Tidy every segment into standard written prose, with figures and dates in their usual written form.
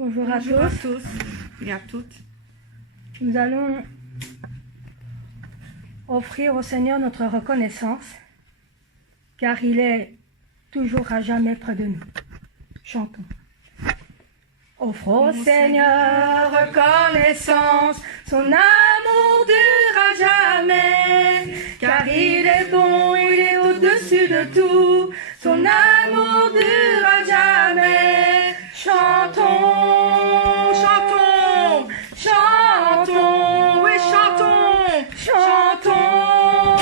Bonjour à tous et à toutes. Nous allons offrir au Seigneur notre reconnaissance, car il est toujours à jamais près de nous. Chantons. Offre au Seigneur reconnaissance, son amour dure à jamais, car il est bon, il est au-dessus de tout, son amour dure à jamais. Chantons, chantons, chantons, oui chantons, chantons,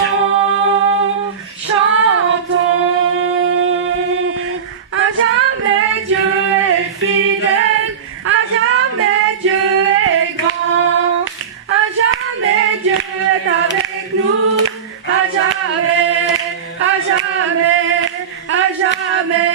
chantons. À jamais Dieu est fidèle, à jamais Dieu est grand, à jamais Dieu est avec nous, à jamais, à jamais, à jamais.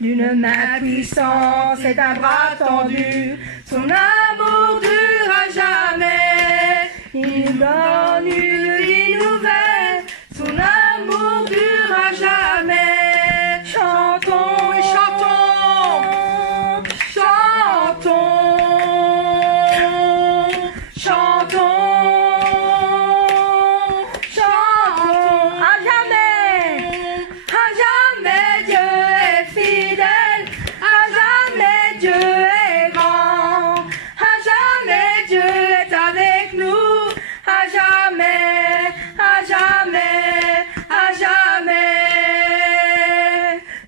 D'une main puissante et d'un bras tendu, son amour dure à jamais. Il nous donne une vie nouvelle, son amour dure à jamais. Chantons et chantons, chantons, chantons, chantons. À jamais Dieu est fidèle, à jamais Dieu est grand, à jamais Dieu est avec nous, à jamais, à jamais, à jamais.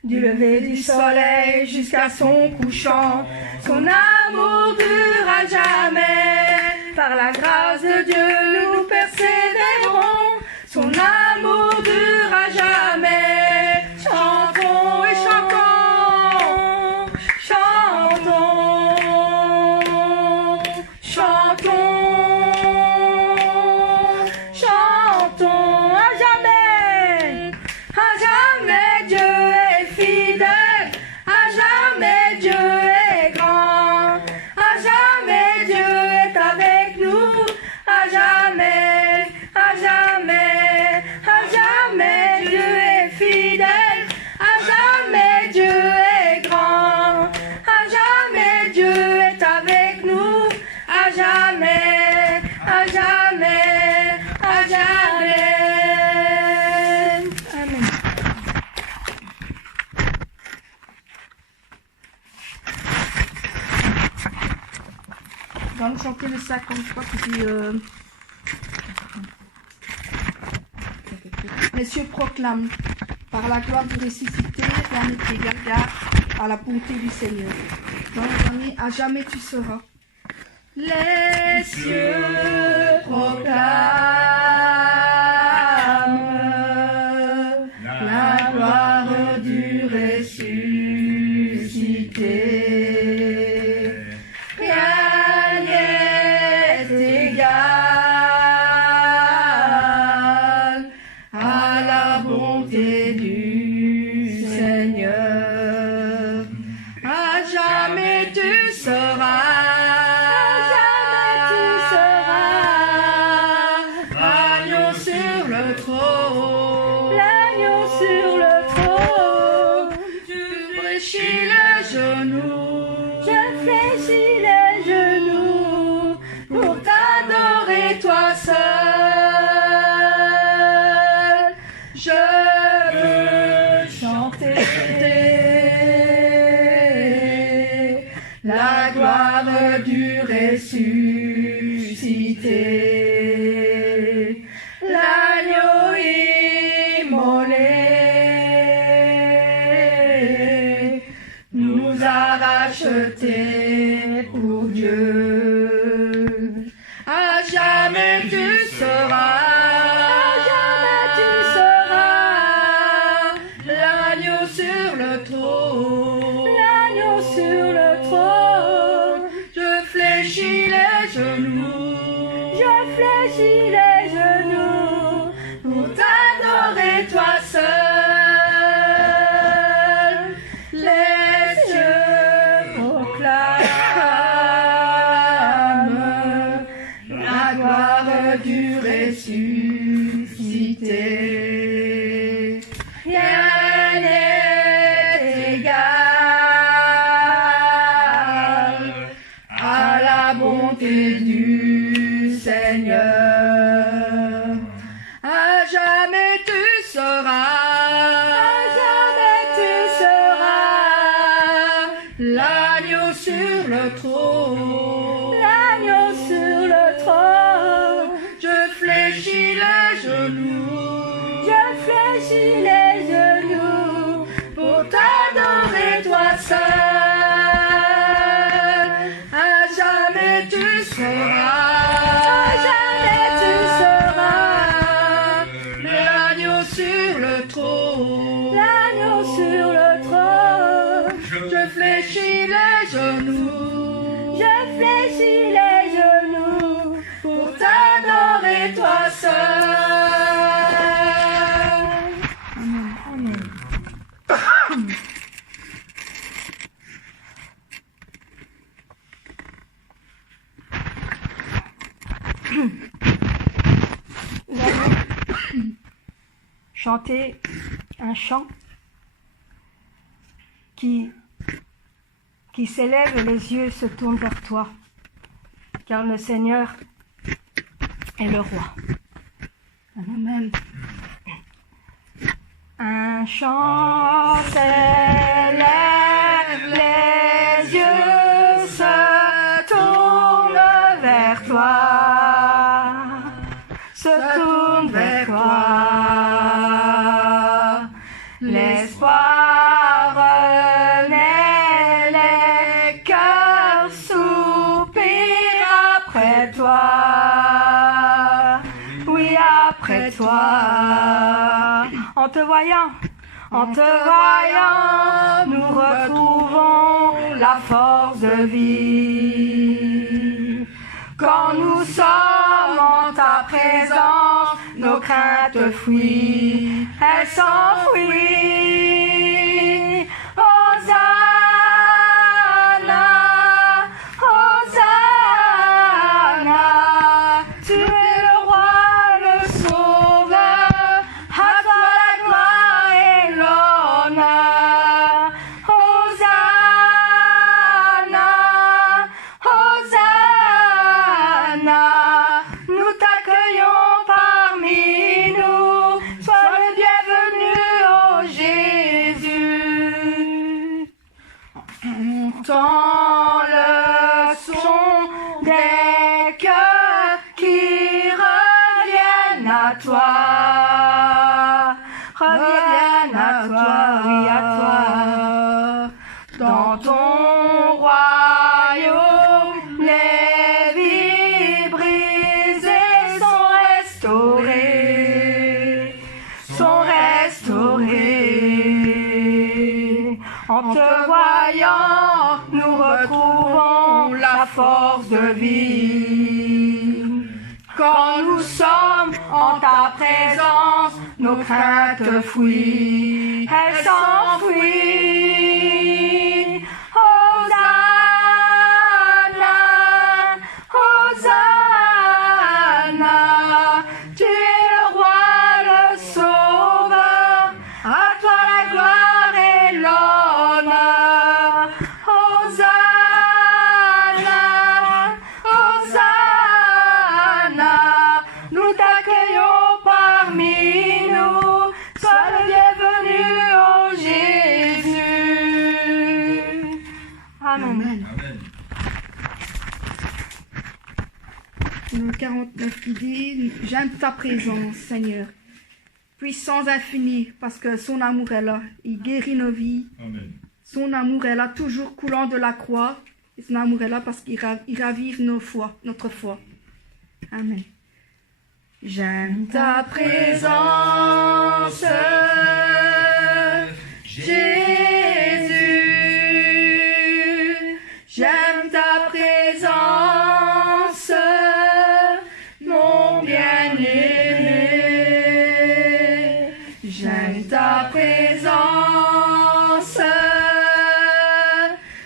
Du lever du soleil jusqu'à son couchant, son amour dure à jamais. Par la grâce de Dieu, nous persévérons, son amour dure à jamais. Chantons et chantons, chantons, chantons, chantons. À jamais Dieu est fidèle, à jamais Dieu est grand, à jamais Dieu est avec nous, à jamais, à jamais, à jamais Dieu est fidèle, à jamais Dieu est grand, à jamais Dieu est avec nous, à jamais, à jamais, à jamais. Amen. Nous allons chanter le 53 qui dit Les cieux proclament, par la gloire du ressuscité, rien n'est égal à la bonté du Seigneur. Dans le à jamais tu seras. Les cieux proclament la gloire du ressuscité. Rien n'est égal à la bonté du Seigneur. À jamais tu seras. La gloire du ressuscité, l'agneau immolé, nous a rachetés pour Dieu. À jamais tu seras. L'agneau sur le trône, l'agneau sur le trône. Je fléchis les genoux, je fléchis les genoux pour t'adorer toi seul. Les cieux proclament la gloire du ressuscité. Rien n'est égal L'agneau sur le trône, l'agneau sur le trône. je fléchis les genoux, Je fléchis les genoux pour t'adorer toi seul. À jamais tu seras, jamais tu seras l'agneau sur le trône, l'agneau sur le trône. je fléchis les genoux, Je fléchis les genoux pour t'adorer toi seul. Amen, amen. Nous allons chanter un chant qui s'élève et les yeux se tournent vers toi, car le Seigneur est le roi. Amen. Un chant s'élève, les yeux se tournent vers toi, se tournent vers toi. L'espoir renaît, les cœurs soupirent après toi. Oui, après toi. En te voyant, nous retrouvons la force de vie. Quand nous sommes en ta présence, nos craintes fuient, elles s'enfuient. Hosanna, Hosanna, tu es le roi, le sauveur, à toi la gloire et l'honneur. Hosanna, Hosanna, nous t'accueillons parmi nous, sois le bienvenu, ô Jésus. Entends le son des cœurs qui reviennent à toi, reviennent à toi, oui à toi. Dans ton royaume, les vies brisées sont restaurées, sont restaurées. En te voyant, nous retrouvons la force de vie. Quand nous sommes en ta présence, nos craintes fuient, elles s'enfuient. Hosanna, Hosanna, tu es le roi, le sauveur, à toi la gloire et l'honneur. Hosanna, Hosanna, nous t'accueillons parmi nous, sois le bienvenu, ô Jésus. Amen. Le 49 qui dit, j'aime ta présence, Seigneur. Puissance infinie, parce que son amour est là. Il guérit nos vies. Amen. Son amour est là, toujours coulant de la croix. Et son amour est là parce qu'il ravive notre foi. Amen. J'aime ta présence, Jésus. J'aime ta présence, mon bien-aimé. J'aime ta présence,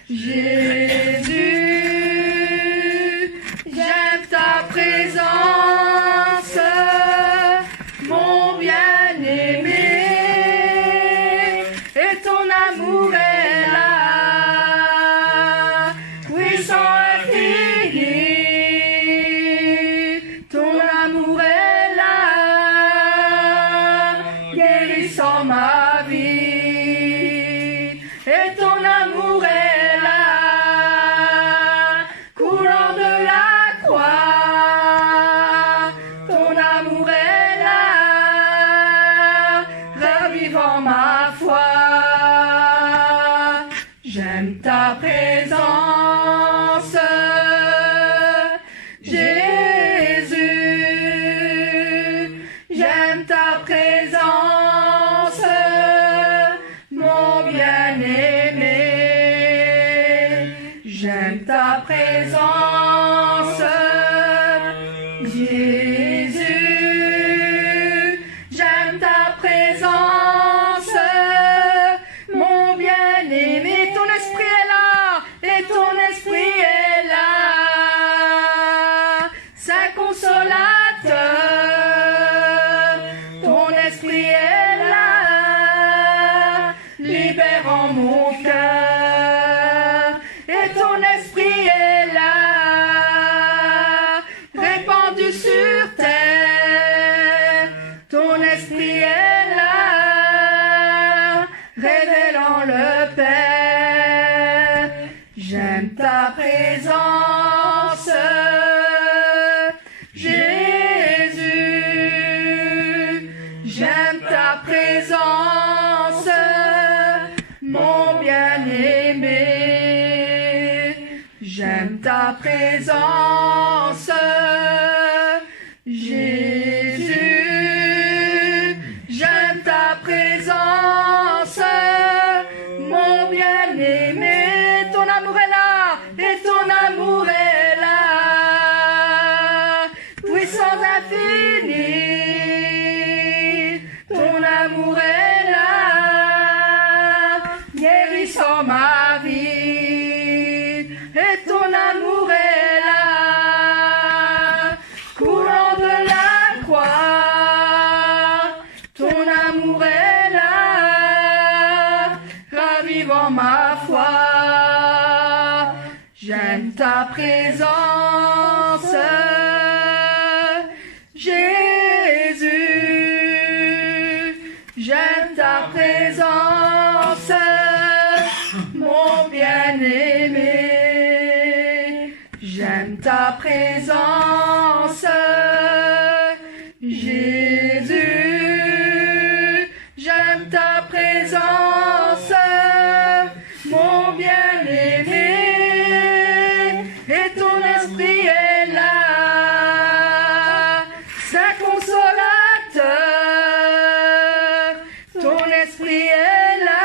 Jésus. J'aime ta présence, mon bien-aimé. Et ton amour est là, puissant infini. Ton amour est là, guérissant ma vie. Et ton amour est là, J'aime ta présence, Jésus. J'aime ta présence, mon bien-aimé. J'aime ta présence, Jésus. J'aime ta présence, mon bien-aimé. Ton esprit est là, et ton esprit est là. Saint consolateur, ton esprit est là, libérant mon cœur. Et ton esprit est là, répandu sur terre. Ton esprit est là, révélant le Père. J'aime ta présence, Jésus. J'aime ta présence, mon bien-aimé. J'aime ta présence, Jésus. J'aime ta présence, mon bien-aimé. Ton amour est là, et ton amour est là. Puissance infinie, ton amour est là, guérissant ma vie. Et ton amour est là, coulant de la croix. Ton amour est là, ravivant ma foi. J'aime ta présence, Jésus. J'aime ta présence, mon bien-aimé. J'aime ta présence, Jésus. J'aime ta présence, mon bien-aimé. Et ton esprit est là, Saint consolateur. Ton esprit est là,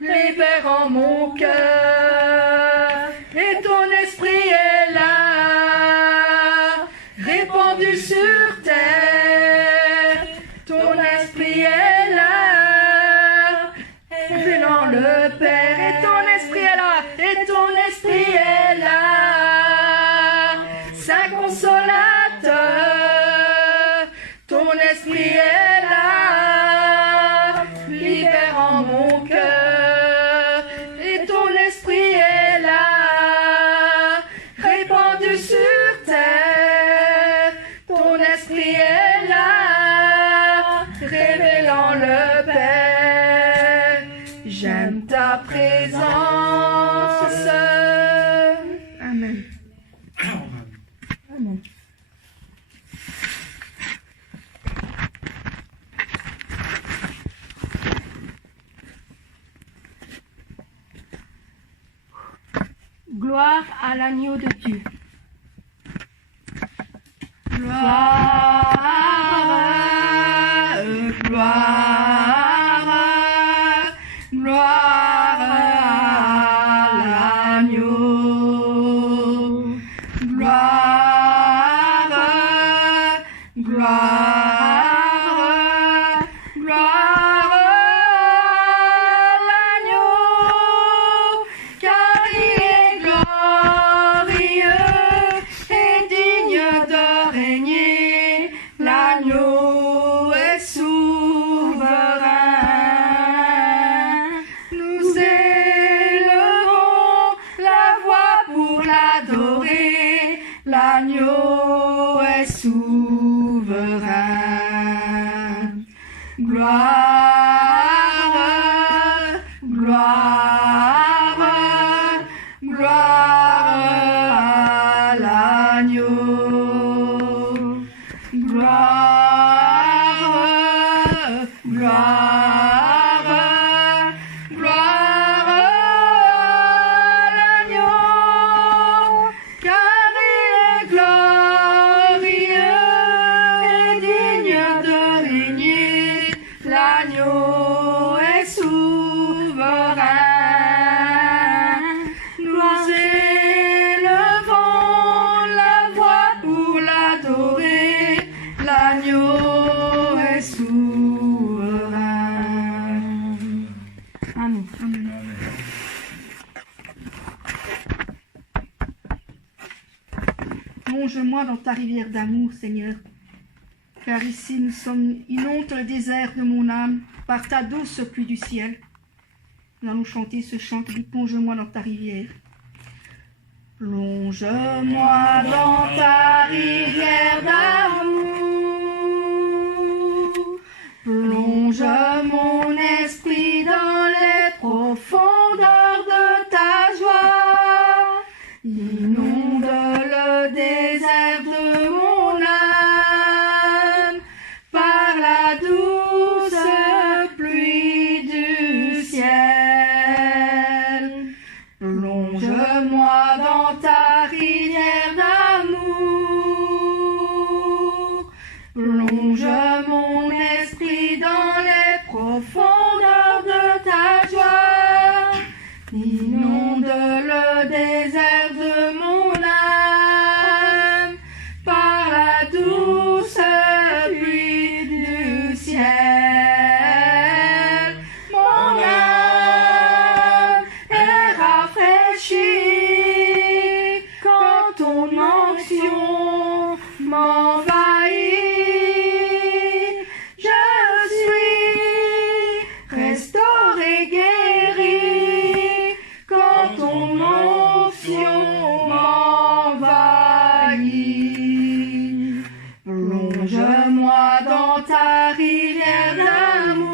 libérant mon cœur. Et ton esprit est là, répandu sur terre. Ton esprit est là, révélant le Père. Et ton esprit est là, et ton esprit est là, Saint consolateur. Ton esprit est là, libérant mon cœur. Et ton esprit est là, répandu sur terre. Ton esprit est là, révélant le Père. J'aime ta présence. Amen. Amen. Gloire à l'agneau de Dieu. Gloire, gloire, gloire à l'agneau. Gloire, gloire, gloire à l'agneau, car il est glorieux et digne de régner. L'agneau est souverain. Nous élevons la voix pour l'adorer. L'agneau est souverain. Gloire, gloire, gloire à l'agneau. Gloire, gloire, gloire Plonge-moi dans ta rivière d'amour, Seigneur. Car ici nous sommes, inonde le désert de mon âme par ta douce pluie du ciel. Nous allons chanter ce chant qui dit plonge-moi dans ta rivière. Plonge-moi dans ta rivière d'amour. Plonge mon esprit dans les profondeurs de ta joie. Inonde le désert de mon âme par la douce pluie du ciel. Plonge-moi dans ta rivière d'amour. Plonge mon esprit dans les profondeurs de ta joie. Inonde le désert de mon âme par la douce pluie du ciel. Mon âme est rafraîchie quand ton onction m'envahit. Je suis restauré, guéri quand ton onction m'envahit. Plonge-moi dans ta rivière d'amour.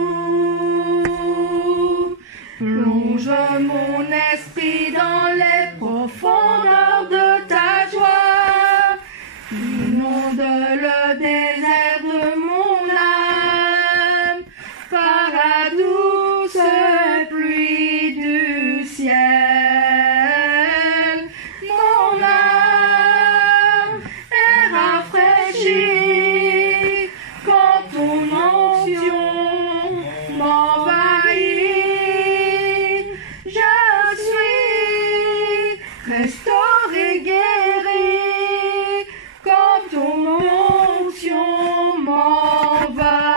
Plonge mon esprit dans les profondeurs de ta joie. Inonde le désert de mon âme par la douce pluie du ciel. Mon âme est rafraîchie quand ton onction m'envahit. Je suis restauré, guéri quand ton onction m'envahit.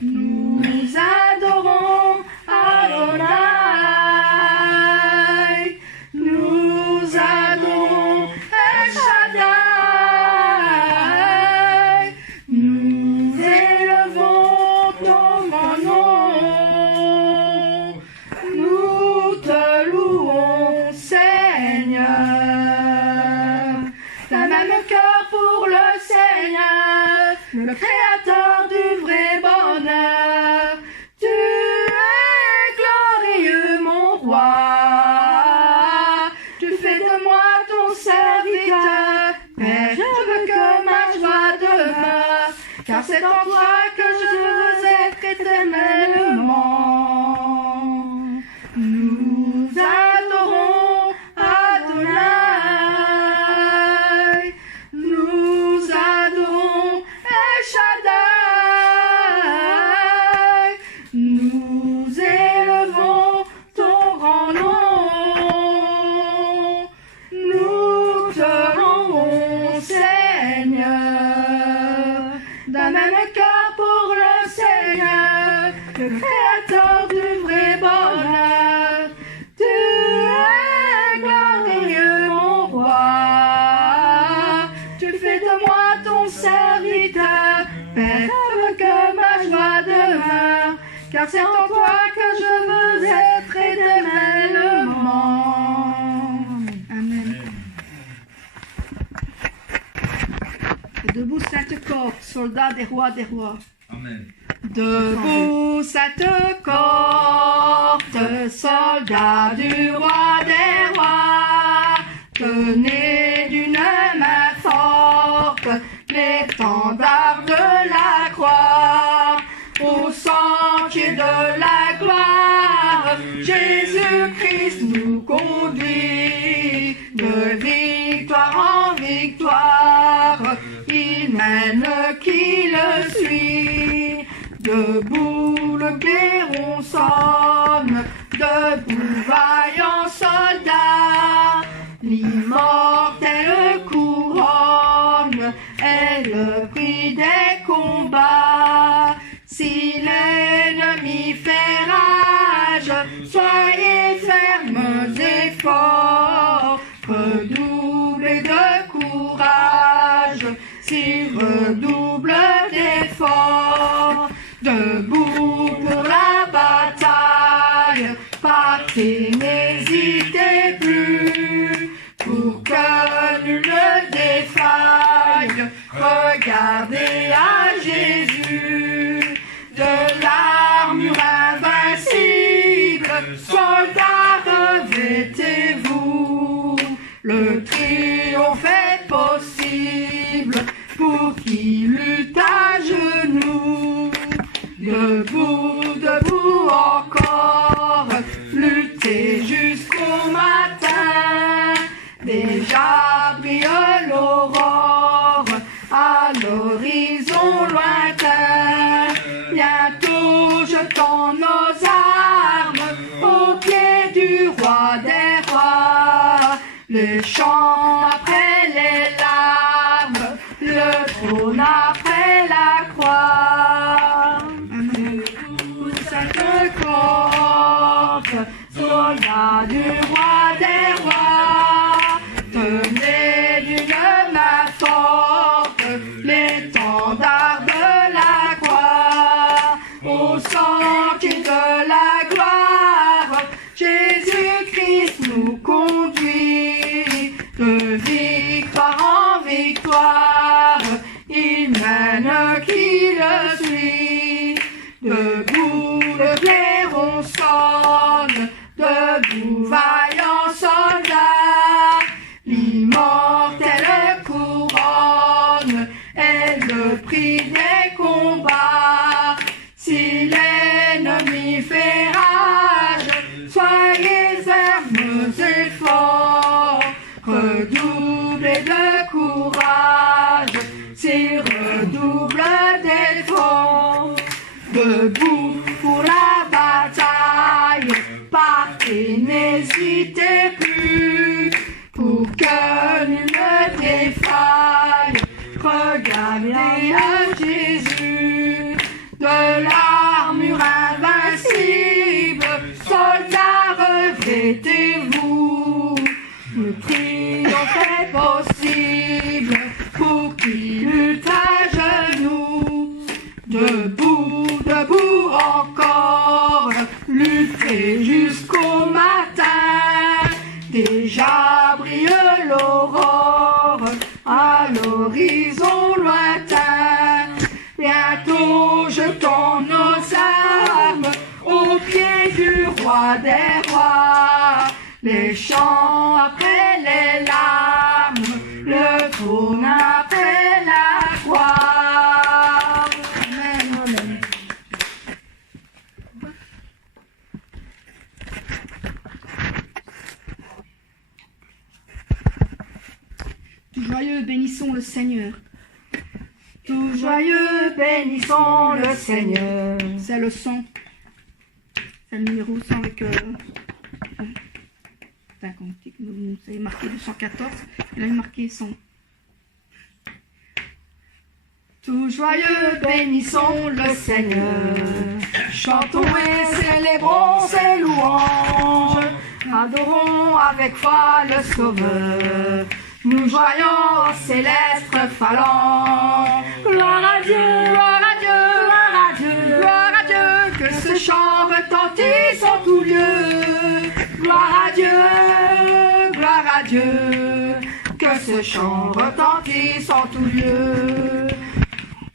Nous adorons Adonai. Nous adorons El Shaddai. Nous élevons ton grand nom. Nous te louons, Seigneur. La même cœur pour le Seigneur, le Créateur du vrai bonheur. Tu es glorieux, mon roi. Tu fais de moi ton serviteur. Père, je veux que ma joie demeure, car c'est en toi que je veux être éternellement. Nous adorons Adonai. Nous adorons El Shaddai. Nous élevons ton grand nom. Nous te rendons, Seigneur. D'un même cœur pour le Seigneur, le Créateur du vrai bonheur. Tu es glorieux, mon roi. Tu fais de moi ton serviteur. Père, je veux que ma joie demeure, car c'est en toi que je veux être éternellement. Amen. Debout, sainte cohorte, soldats des rois des rois. Amen. Debout, sainte cohorte, soldats du roi des rois, tenez d'une main forte l'étendard de la croix. Au sentier de la gloire, Jésus-Christ nous conduit de victoire en victoire. Il mène qui le suit. Debout le clairon sonne, debout vaillant soldat. L'immortelle couronne est le prix des combats. Si l'ennemi fait rage, soyez fermes et forts, redoublez si redouble d'efforts, debout pour la bataille, partez, n'hésitez plus, pour que nul ne défaille, regardez à Jésus, de l'armure invincible, soldats revêtez-vous, le triomphe est possible, pour qui lutte à genoux, debout, debout encore, luttez jusqu'au matin, déjà brille l'aurore, à l'horizon lointain, bientôt jetons nos armes, au pied du roi des rois, les chants après les larmes, le trône après la croix. Debout, cette cohorte, soldats du roi des rois, tenez d'une main forte l'étendard de la croix, au sentier de la gloire, Jésus-Christ nous conduit, de victoire en victoire, il mène qui le suit, debout le clairon sonne, debout vaillant soldat, l'immortelle couronne est le prix des combats, si l'ennemi fait rage, soyez fermes et forts, redoublez de courage, s'il redouble d'efforts, debout pour la bataille, partez, n'hésitez plus, pour que nul ne défaille, regardez à Jésus, de l'armure invincible, soldats revêtez-vous, le triomphe est possible, pour qui lutte à genoux, debout, debout encore, luttez jusqu'au matin, déjà brille l'aurore, à l'horizon lointain, bientôt jetons nos armes, au pied du roi des rois, les chants après les larmes, le trône après la croix. Amen, amen. Tout joyeux, bénissons le Seigneur. Tout joyeux, bénissons le Seigneur. C'est le 100. C'est le numéro 100 avec... c'est marqué 214. Et là, il est marqué 100. Tout joyeux, bénissons le Seigneur. Chantons et célébrons ses louanges. Adorons avec foi le Sauveur. Nous joyons au céleste phalange. Gloire à Dieu, gloire à Dieu, gloire à Dieu, gloire à Dieu. Que ce chant retentisse en tout lieu. Gloire à Dieu, gloire à Dieu. Que ce chant retentisse en tout lieu.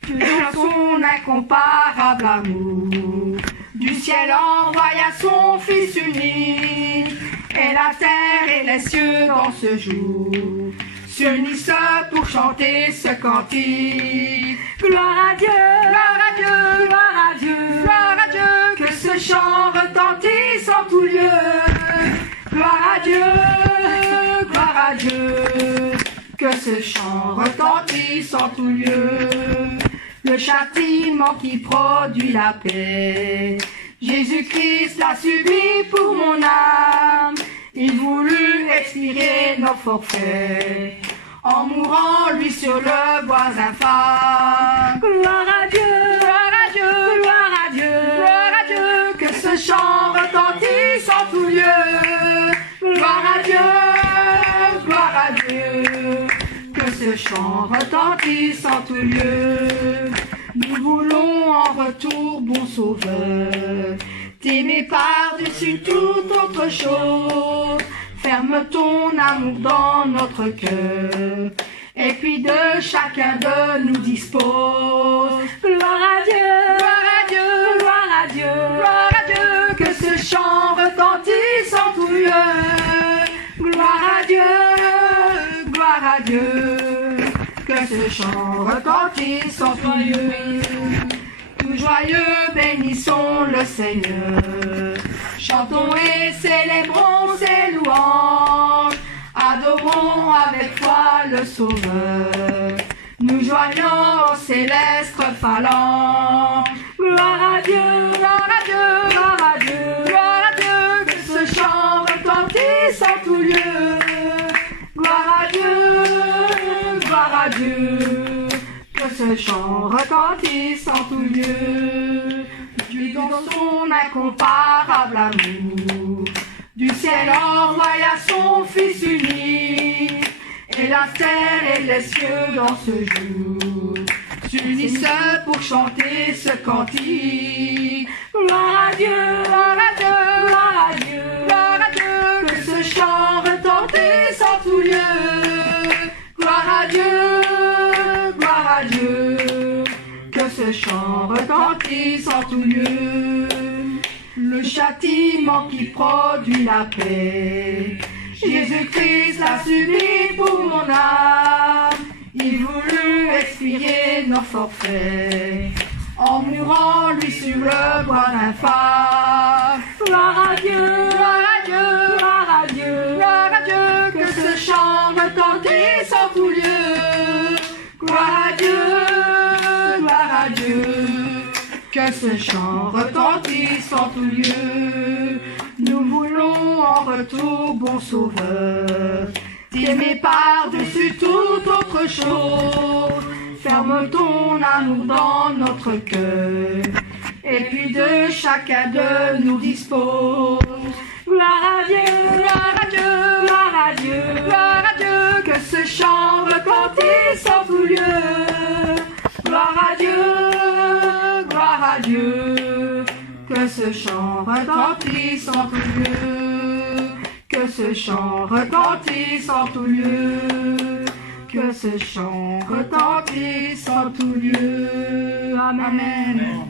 De son incomparable amour, du ciel envoya son Fils unique, et la terre et les cieux dans ce jour s'unissent pour chanter ce cantique. Gloire à Dieu, gloire à Dieu, gloire à Dieu, gloire à Dieu, que ce chant retentisse en tout lieu. Gloire à Dieu, gloire à Dieu, que ce chant retentisse en tout lieu. Le châtiment qui produit la paix, Jésus-Christ l'a subi pour mon âme. Il voulut expier nos forfaits, en mourant lui sur le bois infâme. Gloire à Dieu, gloire à Dieu, gloire à Dieu, gloire à Dieu, que ce chant retentisse en tout lieu. Gloire à Dieu, que ce ce chant retentisse en tout lieu. Nous voulons en retour, bon Sauveur, t'aimer par-dessus toute autre chose. Ferme ton amour dans notre cœur, et puis de chacun de nous dispose. Gloire à Dieu, gloire à Dieu, gloire à Dieu, gloire à Dieu, que ce chant retentisse en tout lieu. Gloire à Dieu, gloire à Dieu, que ce chant retentisse en tout lieu. Tout joyeux, bénissons le Seigneur, chantons et célébrons ses louanges, adorons avec foi le Sauveur, nous joignons aux célestes phalanges. Gloire à Dieu, gloire à Dieu, gloire à Dieu, gloire à Dieu, que ce chant retentisse en tout lieu. Gloire à Dieu, gloire à Dieu, que ce chant retentisse en tout lieu. Dieu dans son incomparable amour, du ciel envoya son Fils unique, et la terre et les cieux dans ce jour s'unissent pour chanter ce cantique. Gloire à Dieu, gloire à Dieu, gloire à Dieu, gloire à Dieu, que ce chant retentisse en tout lieu. Gloire à Dieu, gloire à Dieu, que ce chant retentisse en tout lieu. Le châtiment qui produit la paix, Jésus-Christ l'a subi pour mon âme. Il voulut expier nos forfaits, en mourant lui sur le bois d'infâme. Gloire à Dieu, gloire à Dieu, gloire à Dieu, gloire à Dieu, que ce chant retentisse en tout lieu. Gloire à Dieu, gloire à Dieu, que ce chant retentisse en tout lieu. Nous voulons en retour, bon Sauveur, t'aimer par-dessus toute autre chose. Ferme ton amour dans notre cœur, et puis de chacun de nous dispose. Gloire à Dieu, gloire à Dieu, gloire à Dieu, gloire à Dieu, que ce chant retentisse en tout lieu. Gloire à Dieu, gloire à Dieu, que ce chant retentisse en tout lieu. Que ce chant retentisse en tout lieu. Que ce chant retentisse en tout lieu. Amen. Amen.